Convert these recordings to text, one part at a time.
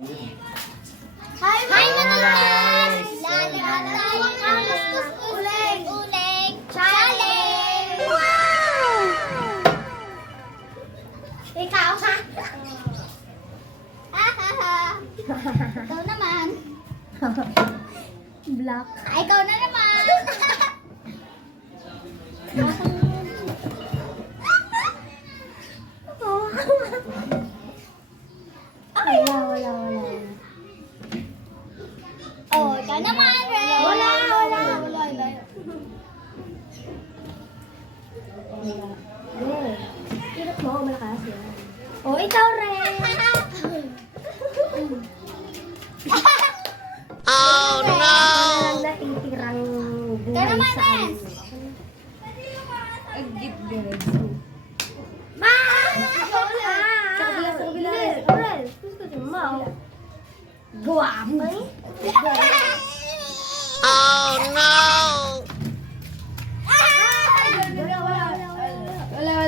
Hi mga guys! Lalagyan tayo ng uling challenge! Wow! Ikaw ha? Ikaw naman. Black. Ikaw na naman. Wala. Oh, ikaw naman, Ren. Wala. Kirot mo, malakas yan. Oh, ikaw rin. Oh no! Walang natitirang Ikaw buhay naman, sa Ren. amin. Agit guys. Ma! Sa kabila. Ren, gusto niyo mo. Guwapo eh. Oh no! Wala.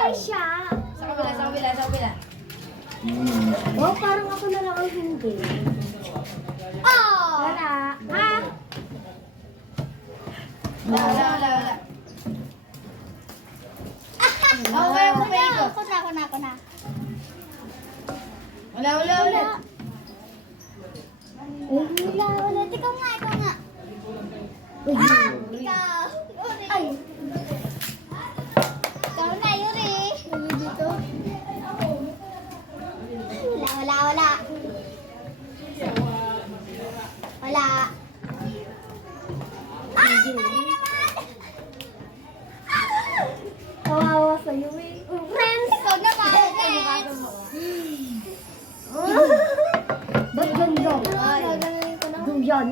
Ay, siya. Sa kabila. Oh, parang ako na lang ang hindi. Oh! Wala. Wala. Okay, ikaw. Ako na. Wala. Wala. Ikaw nga. Ikaw. Ay. Ikaw na, Yuri. Dito. Wala. Ay, ikaw na naman. Kawawa sa'yo eh. Friends! Ikaw naman. Ba't ganda? Duyan.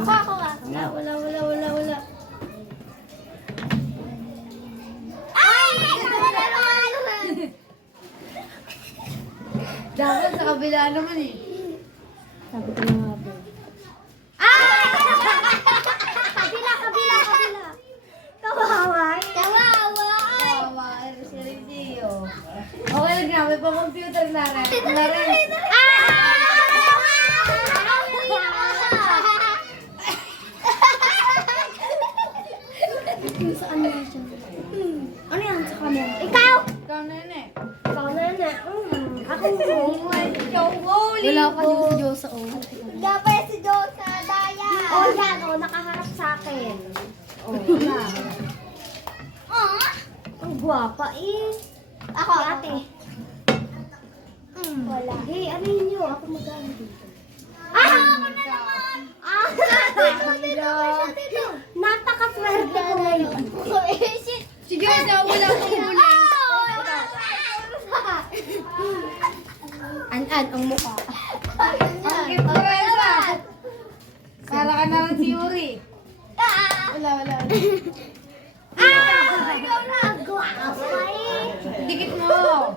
Ako. Wala. Ay, ikaw na naman. Dapat sa kabila naman eh. Sabi ko na nga ba. Kabila. Kawawa eh. Kawawa. Kawawa, si Rizio. Okay lang nga, may pa-computer na rin. Saan na siya? Ano yan sa camera? Ikaw! Ikaw na yun eh. Ikaw na na. Ako Wala pa din si Diyosa oh. Gabay si Josa, Daya. Oh, yan. Oh, nakaharap sa akin. Oh, yan. Ang gwapa eh. Ako. Ate. Wala. Hey, ano yun nyo? Ako magkano dito. Ako na naman. Dito. Napakaswerte ko ngayon. Shit. Si Diyosa, wala pang huli. An-an, ang mukha. Ang cute mo rin sa. Para ka na rin si Yuri. Wala. Ikaw na. Ang gwapa eh. Dikit mo.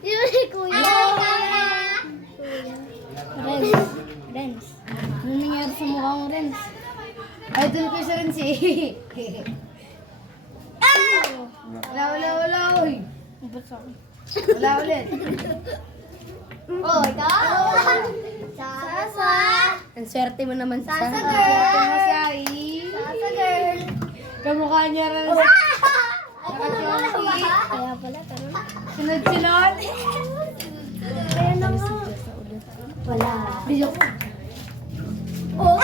Yuri, kuya. Renz. Ano nangyari sa mukha mo, Renz? Idol ko siya rin si. Wala. Uy. Wala ulit. Oh, ikaw. Sasa. Ang swerte mo naman sa Sasa Ito girl. mo siya eh. Sasa girl. Kamukha niya rin. Ako na wala. Kaya pala, tanong. Sunod-sunod. Kaya na nga. Wala. Oh.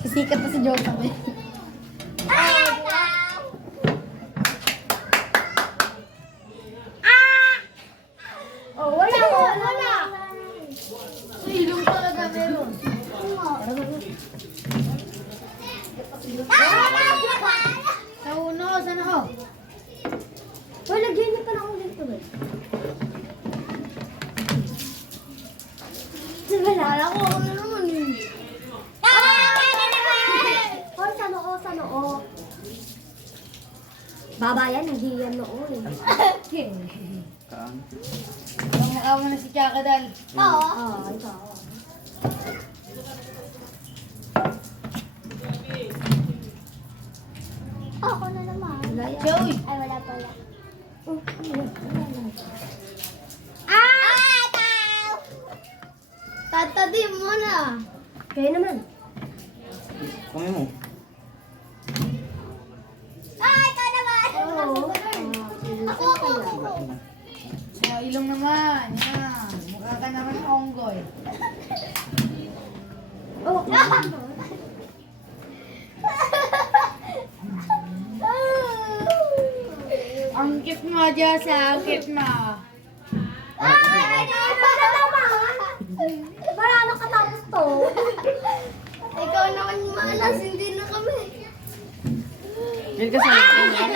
Sisikat pa si Jota. Oh, wala. Ilong talaga meron. Sa uno, sana ho. Wala, ganyan ka na ulit tuloy. Wala ko. Ano naman yun? Hoy, sa noo. Babayan, hindi yan noon. Ang mukha mo na si Chakadal. Oo. Ah, ikaw. di mo na. Kaya naman. Kamay mo. Ay, ikaw naman. Oo. Ako. Sa ilong naman. Yan. Mukha ka naman onggoy. Oh, Ang cute mo, Josa. Ang cute mo. Ay, Para naman. Para makatapos to. ikaw naman malas, hindi na kami. Yan kasali ka dyan.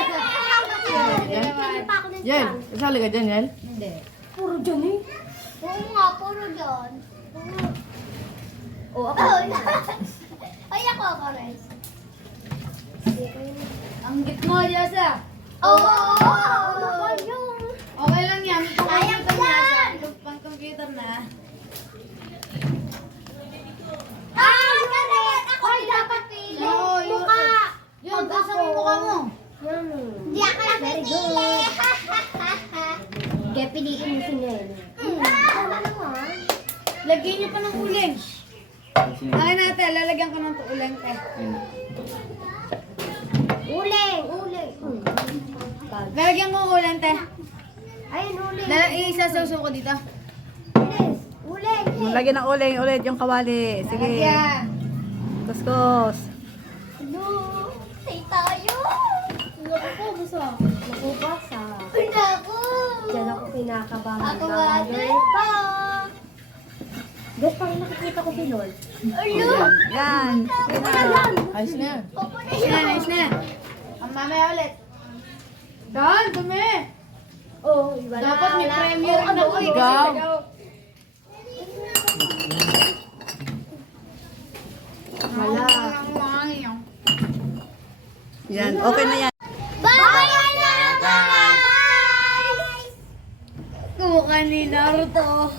Hindi naman. Pa ako ng Yan, tiyan. kasali ka dyan, yan. Hindi. Puro dyan eh. Oo nga, puro doon. Oh, ako. Ay, ako rin. Ang cute mo, Josa. Oo! Ano ba yun? Okay lang yan. Kaya ko yan. Pang computer na. Ah, ganun! Ako ay dapat pili. Oo, yun. Mukha. Yun, basta mo yung mukha mo. Yan. Hindi ako napipili. Kaya piliin mo si Nene. Ano naman? Lagyan niyo pa ng uling. Akin natin, lalagyan ko ng uling. Uling, uling. Lalagyan ko ng uling, te. Ayun, uling. Isasawsaw ko dito. Bilis. Uling. Lagyan ng uling ulit yung kawali. Sige. Lalagyan. Kuskus. Ano? Say tayo. Naku po, gusto. Naku pa sa... Ay, naku. Diyan ako pinakabahan. Ako nga din pa. Guys, parang nakikita ko si Lord. Ano? Yan. Ayos na yan. Nice na, nice na. Ang mamaya ulit. Dan, dumi. Oh, wala. Dapat may wala. premiere Oh, na ano, ko. uy, Ikaw. Wala. Yan. Okay na yan. Bye! Bye! Kumukha ni Naruto.